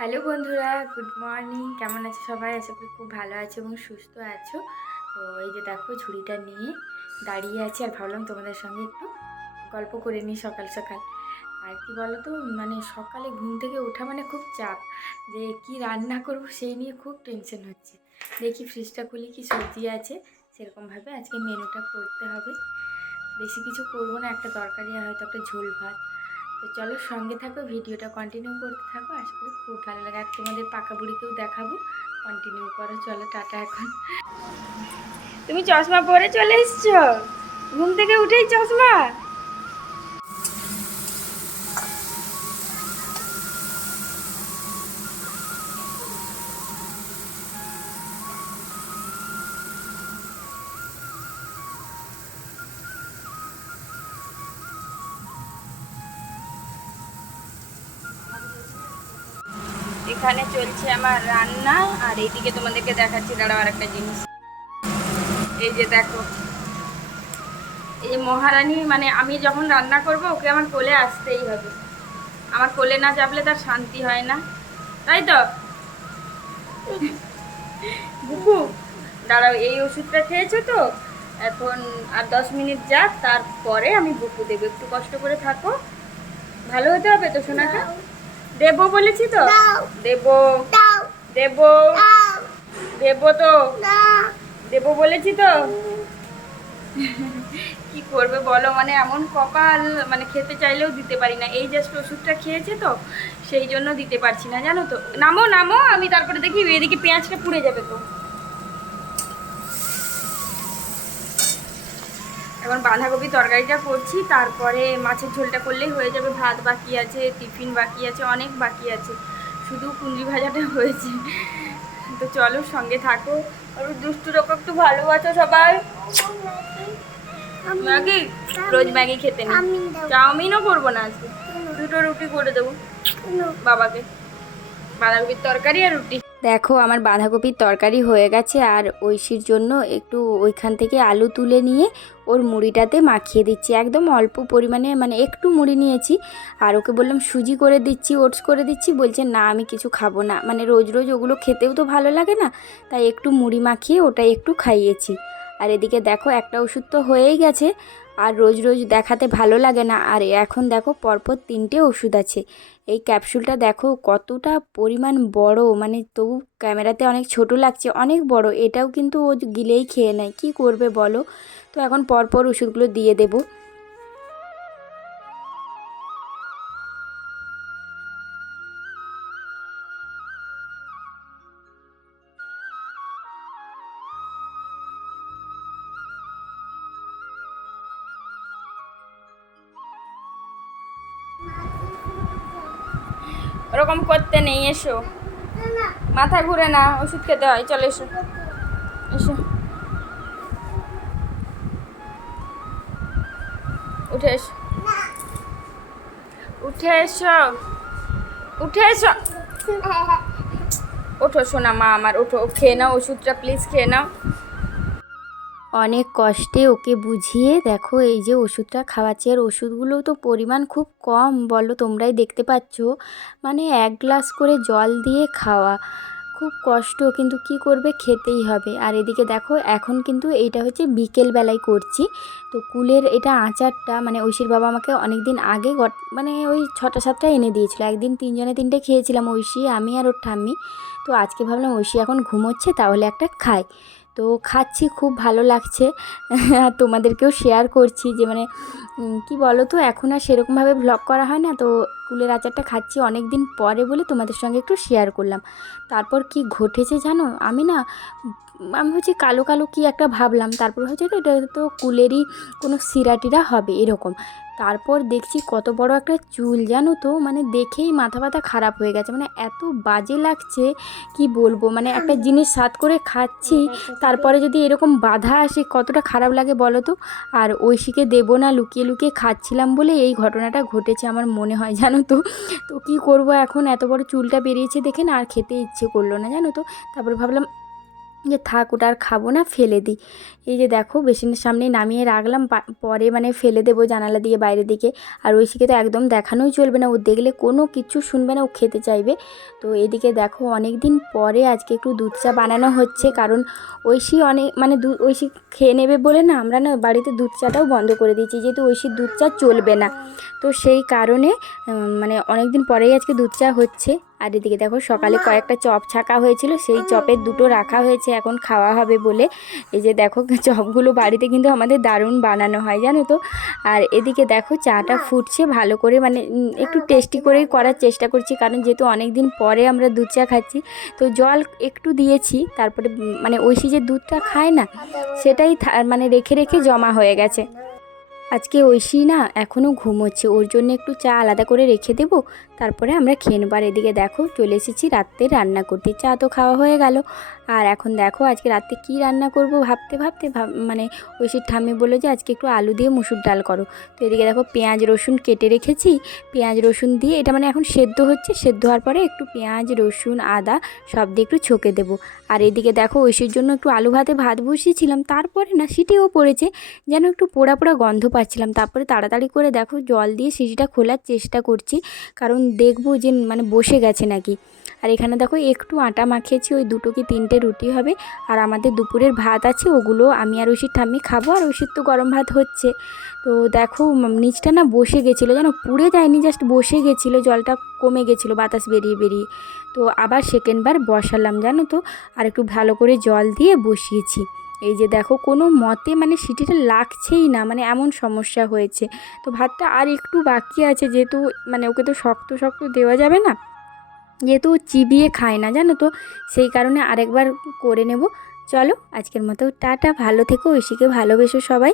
Hello বন্ধুরা, good morning. কেমন আছো সবাই? আশা করি খুব ভালো আছো এবং সুস্থ আছো। তো এই যে দেখো, ঝুড়িটা নিয়ে দাঁড়িয়ে আছি আর ভাবলাম তোমাদের সঙ্গে একটু গল্প করে নিই সকাল সকাল। আর কি বলো তো, মানে সকালে ঘুম থেকে ওঠা মানে খুব চাপ, যে কি রান্না করব সেই নিয়ে খুব টেনশন হচ্ছে। দেখি ফ্রিজটা খুলি কি সবজি আছে, সেরকমভাবে আজকে মেনুটা করতে হবে। বেশি কিছু করবো না, একটা তরকারি আর হয়তো একটা ঝোল ভাত। তো চলো সঙ্গে থাকো, ভিডিওটা কন্টিনিউ করতে থাকো, আশা করি খুব ভালো লাগে। আর তোমাদের পাকা বুড়িকেও দেখাবো। কন্টিনিউ করো, চলো টাটা। এখন তুমি চশমা পরে চলে এসছো? ঘুম থেকে উঠেই চশমা? এখানে চলছে আমার রান্না, আর এইদিকে তোমাদেরকে দেখাচ্ছি, দাঁড়াও আর একটা জিনিস। এই যে দেখো, এই যে মহারানী, মানে আমি যখন রান্না করব ওকে আমার কোলে আসতেই হবে। আমার কোলে না চাপলে তার শান্তি হয় না, তাই তো বুকু? দাঁড়াও, এই ওষুধটা খেয়েছো তো? এখন আর 10 মিনিট যাক, তারপরে আমি বুকু দেবো। একটু কষ্ট করে থাকো, ভালো হতে হবে তো সোনাটা। দেবো বলেছি তো, দেবো দেবো দেবো তো, দেবো বলেছি তো। কি করবে বলো, মানে এমন কপাল, মানে খেতে চাইলেও দিতে পারি না। এই জাস্ট ওষুধটা খেয়েছে তো, সেই জন্য দিতে পারছি না, জানো তো। নামো নামো, আমি তারপরে দেখি এদিকে পেঁয়াজটা পুড়ে যাবে তো। এখন বাঁধাকপি তরকারিটা করছি, তারপরে মাছের ঝোলটা করলেই হয়ে যাবে। ভাত বাকি আছে, টিফিন বাকি আছে, অনেক বাকি আছে, শুধু কুঁদরি ভাজাটা হয়েছে। তো চলো সঙ্গে থাকো। আর দুষ্টু রকম একটু ভালোবাসো সবাই। ম্যাগি? রোজ ম্যাগি খেতে নেই। চাউমিনও করবো না আজকে, দুটো রুটি করে দেবো বাবাকে। বাঁধাকপির তরকারি আর রুটি। দেখো, আমার বাঁধাকপির তরকারি হয়ে গেছে, আর ঐশীর জন্য একটু ওইখান থেকে আলু তুলে নিয়ে ওর মুড়িটাতে মাখিয়ে দিচ্ছি। একদম অল্প পরিমাণে, মানে একটু মুড়ি নিয়েছি। আর ওকে বললাম সুজি করে দিচ্ছি, ওটস করে দিচ্ছি, বলছে না আমি কিছু খাবো না। মানে রোজ রোজ ওগুলো খেতেও তো ভালো লাগে না, তাই একটু মুড়ি মাখিয়ে ওটাই একটু খাইয়েছি। আর এদিকে দেখো, একটা ওষুধ তো হয়েই গেছে, আর রোজ রোজ দেখাতে ভালো লাগে না। আর এখন দেখো, পরপর 3টে ওষুধ আছে। এই ক্যাপসুলটা দেখো কতটা পরিমাণ বড়, মানে তবু ক্যামেরাতে অনেক ছোট লাগছে, অনেক বড়। এটাও কিন্তু ও গিলেই খেয়ে নেয়, কি করবে বলো। তো এখন পরপর ওষুধগুলো দিয়ে দেবো। ওরকম করতে নেই, এসো। মাথা ঘুরে না, ওষুধ খেতে হয়, চলো এসো। এসো, উঠে এসো, উঠে এসো, উঠে এসো। ওঠো সোনা, মা আমার ওঠো, খেয়ে নাও ওষুধটা, প্লিজ খেয়ে নাও। অনেক কষ্টে ওকে বুঝিয়ে দেখো এই যে ওষুধটা খাওয়াচ্ছি। আর ওষুধগুলোও তো পরিমাণ খুব কম, বলো তোমরাই দেখতে পাচ্ছ। মানে 1 গ্লাস করে জল দিয়ে খাওয়া, খুব কষ্ট, কিন্তু কি করবে, খেতেই হবে। আর এদিকে দেখো, এখন কিন্তু এইটা হচ্ছে বিকেলবেলায় করছি। তো কুলের এটা আচারটা, মানে ঐশীর বাবা আমাকে অনেক দিন আগে মানে ওই 6টা 7টা এনে দিয়েছিলো। একদিন 3জনে 3টে খেয়েছিলাম, ঐশী, আমি আর ওর ঠাম্মি। তো আজকে ভাবলাম ঐশী এখন ঘুমোচ্ছে, তাহলে একটা খাই। তো খাচ্ছি, খুব ভালো লাগছে। আর তোমাদেরকেও শেয়ার করছি যে মানে কি বলো তো, এখন আর সেরকমভাবে ভ্লগ করা হয় না, তো কুলের আচারটা খাচ্ছি অনেক দিন পরে বলে তোমাদের সঙ্গে একটু শেয়ার করলাম। তারপর কি ঘটেছে জানো, আমি হচ্ছে কালো কালো কি একটা ভাবলাম, তারপর হচ্ছে তো এটা তো কুলেরই কোনো সিরাটিরা হবে এরকম। তারপর দেখছি কত বড় একটা চুল, জানো তো, মানে দেখেই মাথা ব্যথা খারাপ হয়ে গেছে। মানে এত বাজে লাগছে, কি বলবো। মানে একটা জিনিস স্বাদ করে খাচ্ছি, তারপরে যদি এরকম বাধা আসে, কতটা খারাপ লাগে বলো তো। আর ঐশীকে দেবো না, লুকিয়ে লুকিয়ে খাচ্ছিলাম বলে এই ঘটনাটা ঘটেছে আমার মনে হয়, জানো তো। তো কী করবো এখন, এত বড় চুলটা বেরিয়েছে দেখে না আর খেতে ইচ্ছে করলো না, জানো তো। তারপর ভাবলাম যে থাক ওটা আর খাবো না, ফেলে দিই। এই যে দেখো বেসিনের সামনে নামিয়ে রাখলাম, পরে মানে ফেলে দেবো জানালা দিয়ে বাইরের দিকে। আর ঐশীকে তো একদম দেখানোই চলবে না, ও দেখলে কোনো কিছু শুনবে না, ও খেতে চাইবে। তো এদিকে দেখো অনেক দিন পরে আজকে একটু দুধ চা বানানো হচ্ছে, কারণ ঐশী অনেক মানে ঐশী খেয়ে নেবে বলে না আমরা না বাড়িতে দুধ চাটাও বন্ধ করে দিয়েছি, যেহেতু ঐশীর দুধ চা চলবে না। তো সেই কারণে মানে অনেক দিন পরেই আজকে দুধ চা হচ্ছে। আর এদিকে দেখো সকালে কয়েকটা চপ ছাকা হয়েছিল, সেই চপের দুটো রাখা হয়েছে এখন খাওয়া হবে বলে। এই যে দেখো চপগুলো বাড়িতে কিন্তু আমাদের দারুণ বানানো হয় জানো তো। আর এদিকে দেখো চাটা ফুটছে ভালো করে, মানে একটু টেস্টি করেই করার চেষ্টা করছি, কারণ যেহেতু অনেক দিন পরে আমরা দুধ চা খাচ্ছি। তো জল একটু দিয়েছি, তারপরে মানে ঐশী যে দুধটা খায় না সেটাই মানে রেখে রেখে জমা হয়ে গেছে। আজকে ঐশী না এখনও ঘুমোচ্ছে, ওর জন্য একটু চা আলাদা করে রেখে দেবো, তারপরে আমরা খেয়ে নেবো। আর এদিকে দেখো চলে এসেছি রাত্রে রান্না করতে, চা তো খাওয়া হয়ে গেল। আর এখন দেখো আজকে রাত্রে কী রান্না করব ভাবতে ভাবতে মানে ঐশীর ঠাম্মি বললো যে আজকে একটু আলু দিয়ে মুসুর ডাল করো। তো এদিকে দেখো পেঁয়াজ রসুন কেটে রেখেছি, পেঁয়াজ রসুন দিয়ে এটা মানে এখন সেদ্ধ হচ্ছে, সেদ্ধ হওয়ার পরে একটু পেঁয়াজ রসুন আদা সব দিয়ে একটু ছকে দেবো। আর এদিকে দেখো ঐশীর জন্য একটু আলু ভাত বসিয়েছিলাম, তারপরে না সিটিও পড়েছে, যেন একটু পোড়া পোড়া গন্ধ পাচ্ছিলাম। তারপরে তাড়াতাড়ি করে দেখো জল দিয়ে সিটিটা খোলার চেষ্টা করছি, কারণ দেখবো যে মানে বসে গেছে নাকি। আর এখানে দেখো একটু আটা মাখিয়েছি, ওই 2 কি 3টে রুটি হবে। আর আমাদের দুপুরের ভাত আছে, ওগুলো আমি আর ঐশীর ঠাম্মি খাবো, আর ঐশীর তো গরম ভাত হচ্ছে। তো দেখো নিচটা না বসে গেছিলো, যেন পুড়ে যায়নি, জাস্ট বসে গেছিলো, জলটা কমে গেছিলো বাতাস বেরিয়ে বেরিয়ে। তো আবার সেকেন্ডবার বসালাম জানো তো, আর একটু ভালো করে জল দিয়ে বসিয়েছি। এই যে দেখো কোনো মতে মানে সিটিটা লাগছেই না, মানে এমন সমস্যা হয়েছে। তো ভাতটা আর একটু বাকি আছে, যেহেতু মানে ওকে তো শক্ত শক্ত দেওয়া যাবে না, যেহেতু ও চিবিয়ে খায় না জানো তো, সেই কারণে আরেকবার করে নেব। চলো আজকের মতো টাটা, ভালো থেকো, ঐশীকে ভালোবেসো সবাই।